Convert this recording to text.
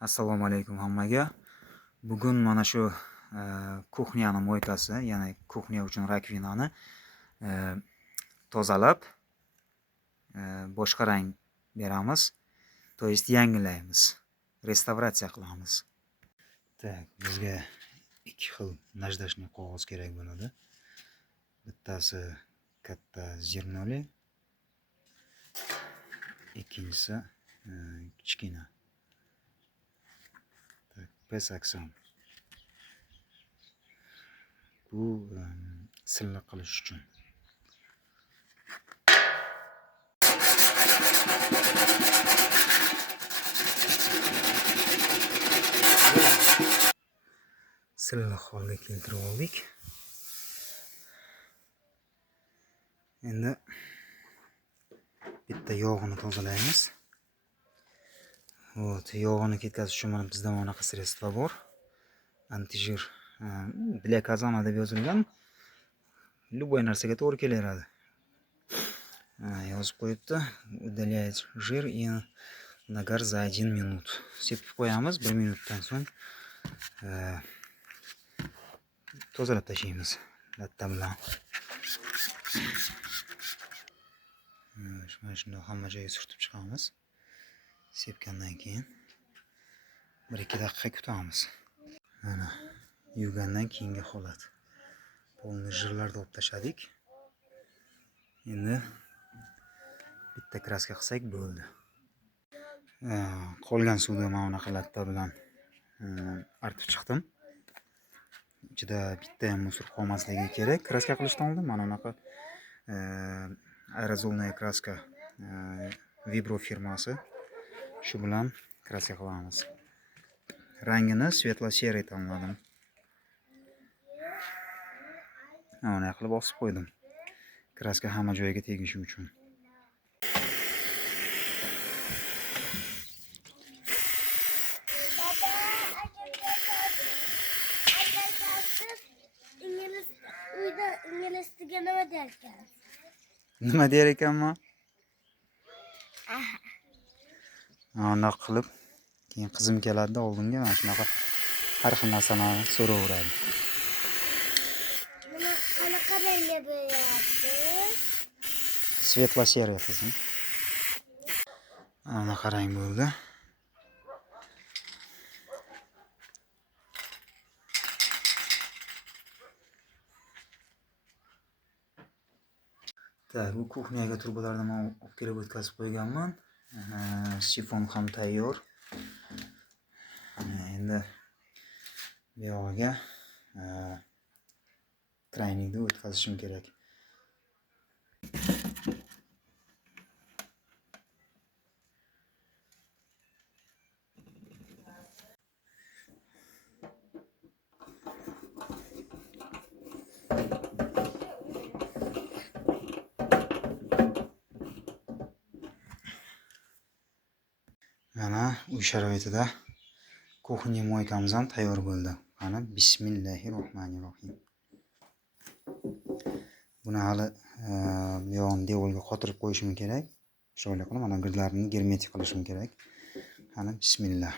Assalomu alaykum hammaga. Bugun mana shu kuxnyani mo'ykasi, ya'ni kuxnya uchun rakvinani tozalab boshqa rang beramiz. To есть yangilaymiz, restavratsiya qilamiz. Tak, bizga ikki xil najdashniy qog'oz kerak bo'ladi. Bittasi katta zirnoli, ikkinchisi kichkina. P80. Bu silliq qilish uchun. Silliq holga keltirib oldik. Endi bitta yog'ini tozalaymiz. Yog'ini ketkazish uchun mana bizda bunaqa sredstva bor. Antijir для казана deb yozilgan. Любой narsaga to'g'ri kelaveradi. Yozib qo'yibdi. Удаляет жир и нагар за 1 minut. Sepib qo'yamiz, 1 minutdan so'ng tozalab tashlaymiz latta bilan. Mana shunday hamma joyga surtib chiqamiz. Sepgandan keyin 1-2 daqiqa kutamiz. Mana yuvgandan keyingi holat. Polni jirlarni olib tashladik. Endi bitta kraska qilsak bo'ldi. Qolgan suvni mana bunaqa latta bilan artib chiqdim. Ichida bitta ham musor qolmasligi kerak. Kraska qilishdan oldin mana bunaqa aerozolная kraska Vibro firmasi. Shu bilan kraska qilamiz. Rangini svetlo-серый tanladim. Mana qilib osib qo'ydim. Kraska hamma joyiga tegishi uchun. Nima der ekanman? Anaqa qilib keyin qizim keladi oldimga, mana shunaqa har xil narsalarni so'raveradi. Buni qanaqa rangga bo'yayapsiz? Svetlo-серый qizim. Anaqa rang bo'ldi. Tak, bu kuxnyaga turbalarni men olib kelib o'tkazib qo'yganman. Sifon ham tayyor. Endi bu yog'iga traynikni o'tkazishim kerak. Mana uy sharoitida kuxnya mo'ykamiz ham tayyor bo'ldi. Qani bismillahirrohmanirrohim. Buni hali bu yog'ini devorga qotirib qo'yishim kerak. Shunday qilib mana girdlarini germetik qilishim kerak. Qani bismillah.